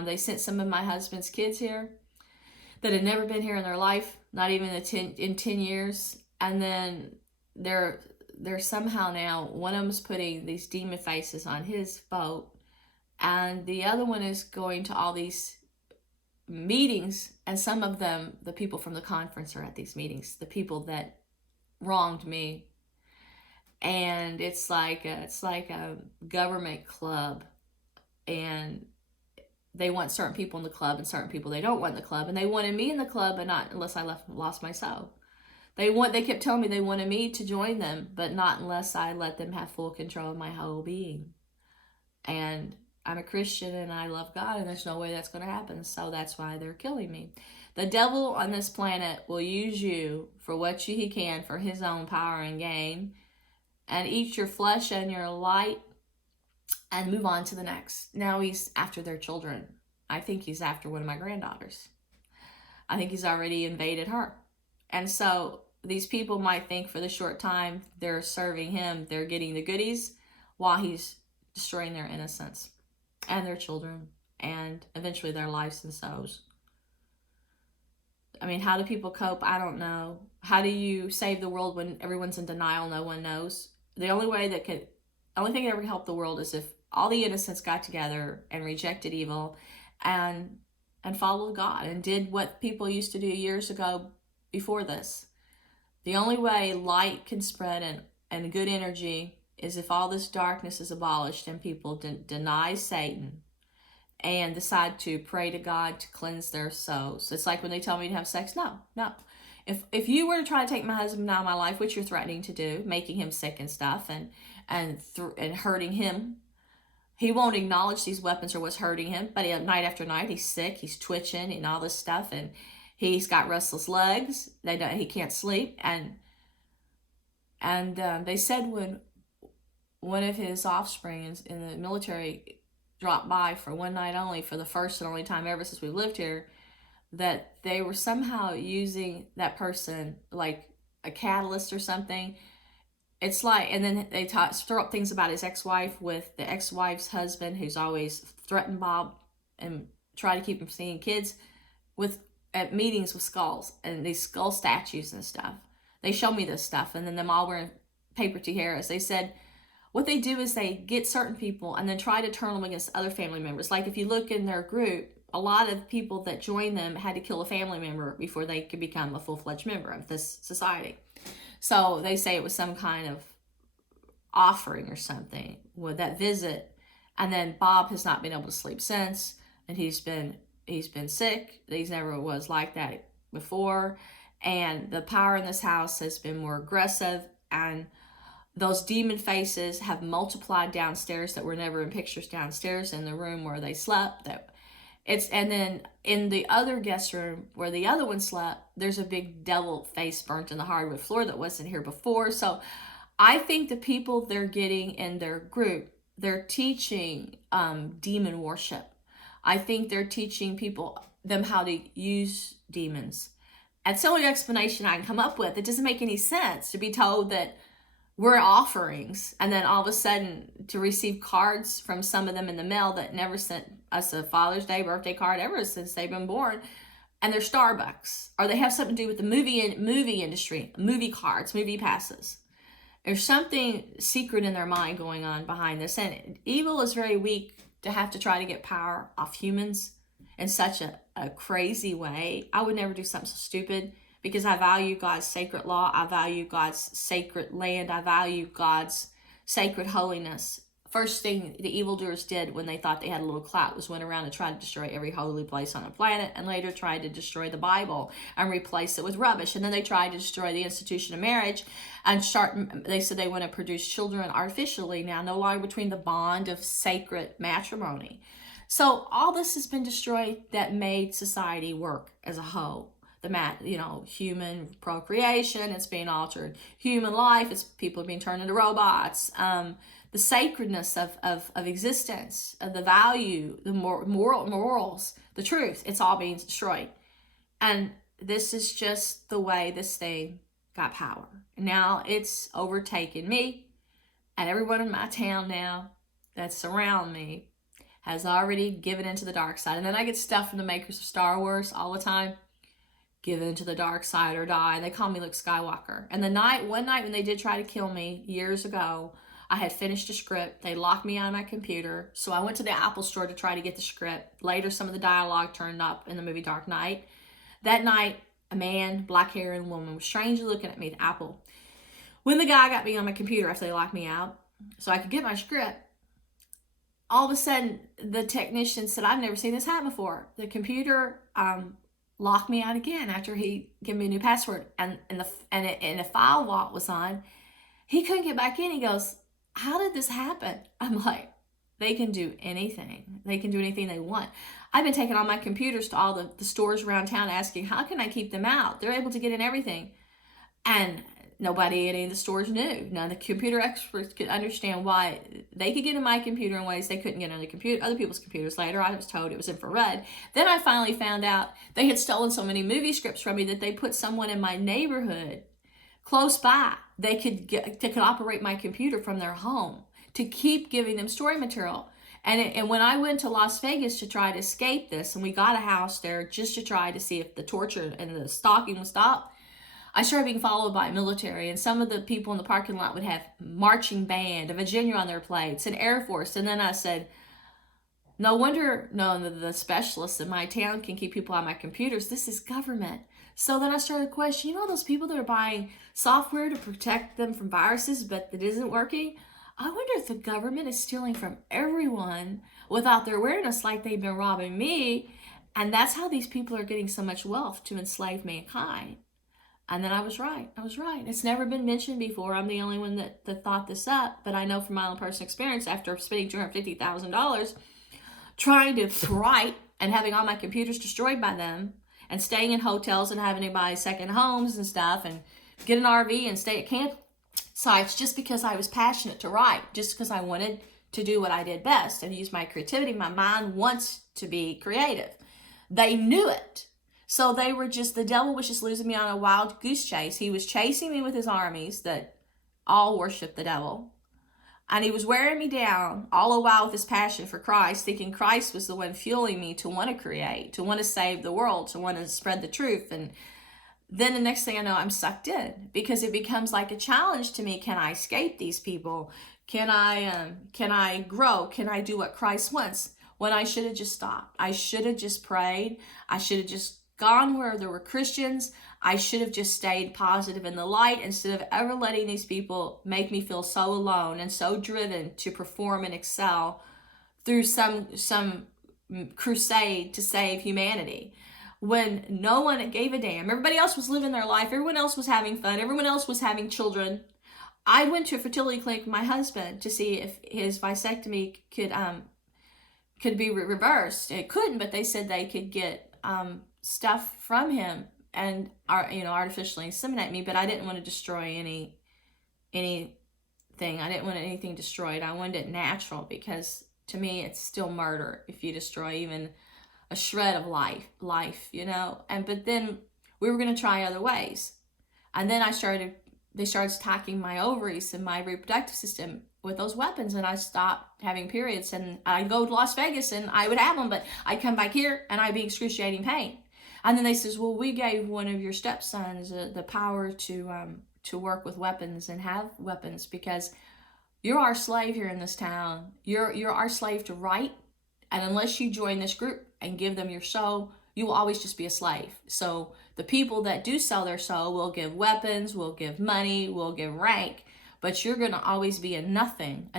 They sent some of my husband's kids here that had never been here in their life, not even in 10 years. And then they're somehow now, one of them is putting these demon faces on his boat, and the other one is going to all these meetings, and some of them, the people from the conference, are at these meetings, the people that wronged me. And it's like a government club, and they want certain people in the club and certain people they don't want in the club, and they wanted me in the club, but not unless I lost my soul. They kept telling me they wanted me to join them, but not unless I let them have full control of my whole being. And I'm a Christian and I love God, and there's no way that's going to happen. So that's why they're killing me. The devil on this planet will use you for what he can for his own power and gain, and eat your flesh and your light and move on to the next. Now he's after their children. I think he's after one of my granddaughters. I think he's already invaded her. And so these people might think for the short time they're serving him, they're getting the goodies, while he's destroying their innocence and their children and eventually their lives and souls. I mean, how do people cope? I don't know. How do you save the world when everyone's in denial? No one knows. The only thing that ever help the world is if all the innocents got together and rejected evil and followed God and did what people used to do years ago before this. The only way light can spread and good energy is if all this darkness is abolished and people deny Satan and decide to pray to God to cleanse their souls. It's like when they tell me to have sex. No. If you were to try to take my husband out of my life, which you're threatening to do, making him sick and stuff and hurting him, he won't acknowledge these weapons or what's hurting him. But night after night, he's sick, he's twitching and all this stuff, and he's got restless legs. He can't sleep, and they said when one of his offspring in the military dropped by for one night only, for the first and only time ever since we lived here, that they were somehow using that person like a catalyst or something. It's like, and then they stir up things about his ex-wife with the ex-wife's husband, who's always threatened Bob and try to keep him seeing kids at meetings with skulls and these skull statues and stuff. They show me this stuff, and then them all wearing paper tiaras. They said what they do is they get certain people and then try to turn them against other family members. Like if you look in their group, a lot of people that joined them had to kill a family member before they could become a full-fledged member of this society. So they say it was some kind of offering or something with that visit. And then Bob has not been able to sleep since, and he's been sick. He's never was like that before, and the power in this house has been more aggressive, and those demon faces have multiplied downstairs that were never in pictures downstairs in the room where they slept. And then in the other guest room where the other one slept, there's a big devil face burnt in the hardwood floor that wasn't here before. So I think the people they're getting in their group, they're teaching demon worship. I think they're teaching them how to use demons. That's the only explanation I can come up with. It doesn't make any sense to be told that we're offerings, and then all of a sudden to receive cards from some of them in the mail that never sent us a Father's Day, birthday card ever since they've been born, and they're Starbucks, or they have something to do with the movie industry, movie cards, movie passes. There's something secret in their mind going on behind this, and evil is very weak to have to try to get power off humans in such a crazy way. I would never do something so stupid, because I value God's sacred law. I value God's sacred land. I value God's sacred holiness. First thing the evildoers did when they thought they had a little clout was went around and tried to destroy every holy place on the planet, and later tried to destroy the Bible and replace it with rubbish. And then they tried to destroy the institution of marriage and they said they want to produce children artificially now, no longer between the bond of sacred matrimony. So all this has been destroyed that made society work as a whole. Human procreation, it's being altered. Human life, it's people being turned into robots. The sacredness of existence, the value, the morals, the truth, it's all being destroyed. And this is just the way this thing got power. Now it's overtaken me, and everyone in my town now that's around me has already given into the dark side. And then I get stuff from the makers of Star Wars all the time. Give into the dark side or die. They call me Luke Skywalker. And one night when they did try to kill me years ago, I had finished a script. They locked me out of my computer. So I went to the Apple store to try to get the script. Later, some of the dialogue turned up in the movie Dark Knight. That night, a man, black hair, and a woman was strangely looking at me at the Apple. When the guy got me on my computer after they locked me out, so I could get my script, all of a sudden, the technician said, I've never seen this happen before. The computer locked me out again after he gave me a new password, and the file vault was on. He couldn't get back in. He goes, how did this happen? I'm like, they can do anything. They can do anything they want. I've been taking all my computers to all the stores around town asking, how can I keep them out? They're able to get in everything. And nobody at any of the stores knew. None of the computer experts could understand why they could get in my computer in ways they couldn't get on other people's computers. Later, I was told it was infrared. Then I finally found out they had stolen so many movie scripts from me that they put someone in my neighborhood close by. They could operate my computer from their home to keep giving them story material. And when I went to Las Vegas to try to escape this, and we got a house there just to try to see if the torture and the stalking would stop, I started being followed by military, and some of the people in the parking lot would have marching band of Virginia on their plates and Air Force. And then I said, no wonder the specialists in my town can keep people on my computers. This is government. So then I started questioning, those people that are buying software to protect them from viruses, but that isn't working? I wonder if the government is stealing from everyone without their awareness, like they've been robbing me. And that's how these people are getting so much wealth, to enslave mankind. And then I was right. It's never been mentioned before. I'm the only one that thought this up. But I know from my own personal experience, after spending $250,000 trying to write and having all my computers destroyed by them, and staying in hotels and having to buy second homes and stuff, and get an RV and stay at campsites, just because I was passionate to write, just because I wanted to do what I did best and use my creativity. My mind wants to be creative. They knew it. So they were the devil was just losing me on a wild goose chase. He was chasing me with his armies that all worship the devil. And he was wearing me down all the while with his passion for Christ, thinking Christ was the one fueling me to want to create, to want to save the world, to want to spread the truth. And then the next thing I know, I'm sucked in, because it becomes like a challenge to me. Can I escape these people? Can I grow? Can I do what Christ wants? when I should have just stopped. I should have just prayed. I should have just gone where there were Christians. I should have just stayed positive in the light instead of ever letting these people make me feel so alone and so driven to perform and excel through some crusade to save humanity, when no one gave a damn. Everybody else was living their life. Everyone else was having fun. Everyone else was having children. I went to a fertility clinic with my husband to see if his vasectomy could be reversed. It couldn't, but they said they could get stuff from him and artificially inseminate me. But I didn't want to destroy anything. I didn't want anything destroyed. I wanted it natural, because to me it's still murder if you destroy even a shred of life, but then we were going to try other ways. And then they started attacking my ovaries and my reproductive system with those weapons, and I stopped having periods. And I'd go to Las Vegas and I would have them, but I'd come back here and I'd be excruciating pain. And then they says, well, we gave one of your stepsons the power to work with weapons and have weapons, because you're our slave here in this town. You're our slave to right. And unless you join this group and give them your soul, you will always just be a slave. So the people that do sell their soul will give weapons, will give money, will give rank, but you're going to always be a nothing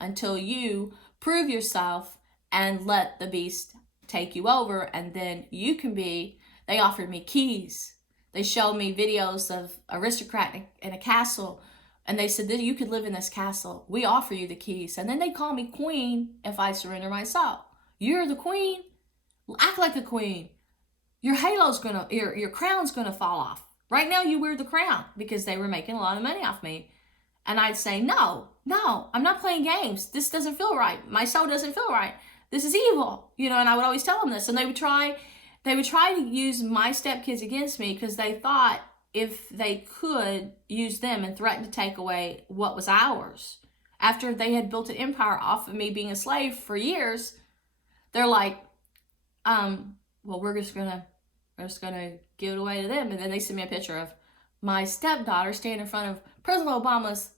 until you prove yourself and let the beast take you over. And then you can be, they offered me keys. They showed me videos of aristocrat in a castle, and they said that you could live in this castle. We offer you the keys. And then they call me queen if I surrender my soul. You're the queen? Act like a queen. Your halo's your crown's gonna fall off. Right now you wear the crown, because they were making a lot of money off me. And I'd say, no, I'm not playing games. This doesn't feel right. My soul doesn't feel right. This is evil. And I would always tell them this. And they would try to use my stepkids against me, because they thought if they could use them and threaten to take away what was ours. After they had built an empire off of me being a slave for years, they're like, well, we're just gonna give it away to them. And then they sent me a picture of my stepdaughter standing in front of President Obama's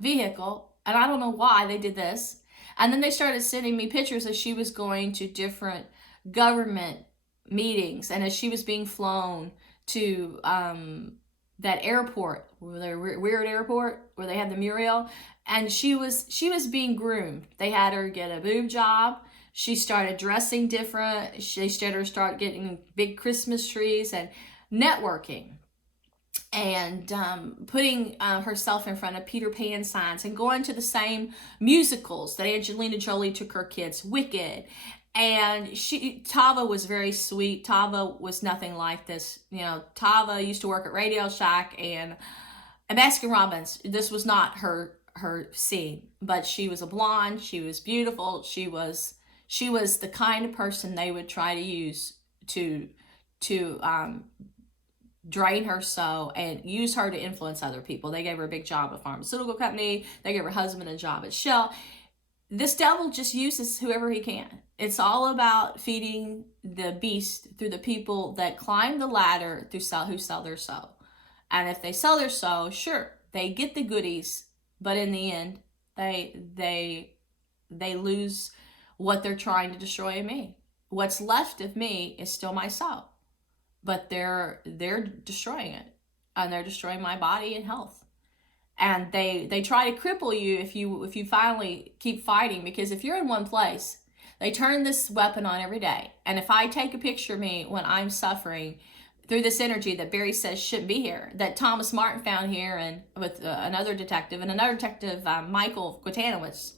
vehicle, and I don't know why they did this. And then they started sending me pictures as she was going to different government meetings, and as she was being flown to that airport, weird airport where they had the Muriel, and she was being groomed. They had her get a boob job. She started dressing different. They started getting big Christmas trees and networking, and putting herself in front of Peter Pan signs, and going to the same musicals that Angelina Jolie took her kids, Wicked. And Tava was very sweet. Tava was nothing like this. Tava used to work at Radio Shack and Baskin Robbins. This was not her scene, but she was a blonde. She was beautiful. She was the kind of person they would try to use to drain her soul and use her to influence other people. They gave her a big job at a pharmaceutical company. They gave her husband a job at Shell. This devil just uses whoever he can. It's all about feeding the beast through the people that climb the ladder who sell their soul. And if they sell their soul, sure, they get the goodies, but in the end, they lose what they're trying to destroy in me. What's left of me is still my soul, but they're destroying it, and they're destroying my body and health. And they try to cripple you if you finally keep fighting, because if you're in one place, they turn this weapon on every day. And if I take a picture of me when I'm suffering through this energy that Barry says shouldn't be here, that Thomas Martin found here, and with another detective, Michael Quatanowicz,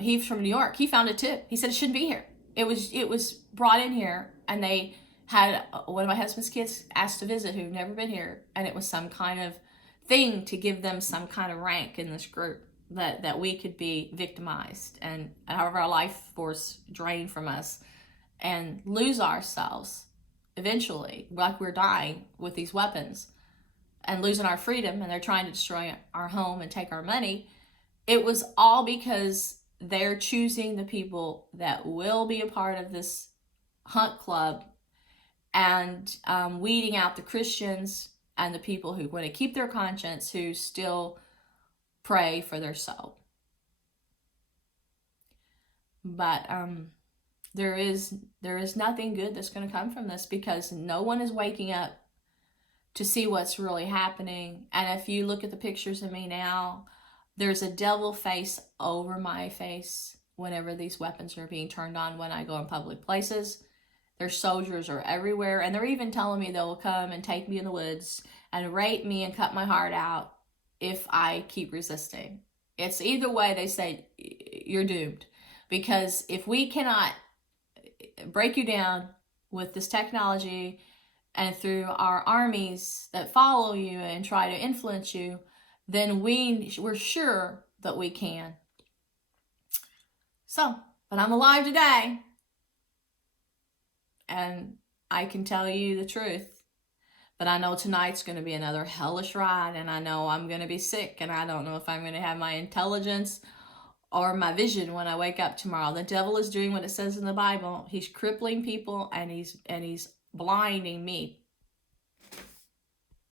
he's from New York. He found it too. He said it shouldn't be here. It was brought in here, and they had one of my husband's kids asked to visit who'd never been here, and it was some kind of thing to give them some kind of rank in this group, that we could be victimized and have our life force drained from us and lose ourselves eventually, like we're dying with these weapons and losing our freedom, and they're trying to destroy our home and take our money. It was all because they're choosing the people that will be a part of this hunt club, and weeding out the Christians and the people who want to keep their conscience, who still pray for their soul. But there is nothing good that's going to come from this, because no one is waking up to see what's really happening. And if you look at the pictures of me now, there's a devil face over my face whenever these weapons are being turned on when I go in public places. Their soldiers are everywhere, and they're even telling me they'll come and take me in the woods and rape me and cut my heart out if I keep resisting. It's either way, they say you're doomed. Because if we cannot break you down with this technology and through our armies that follow you and try to influence you, then we're sure that we can. So, but I'm alive today, and I can tell you the truth. But I know tonight's going to be another hellish ride, and I know I'm going to be sick, and I don't know if I'm going to have my intelligence or my vision when I wake up tomorrow. The devil is doing what it says in the Bible. He's crippling people, and he's blinding me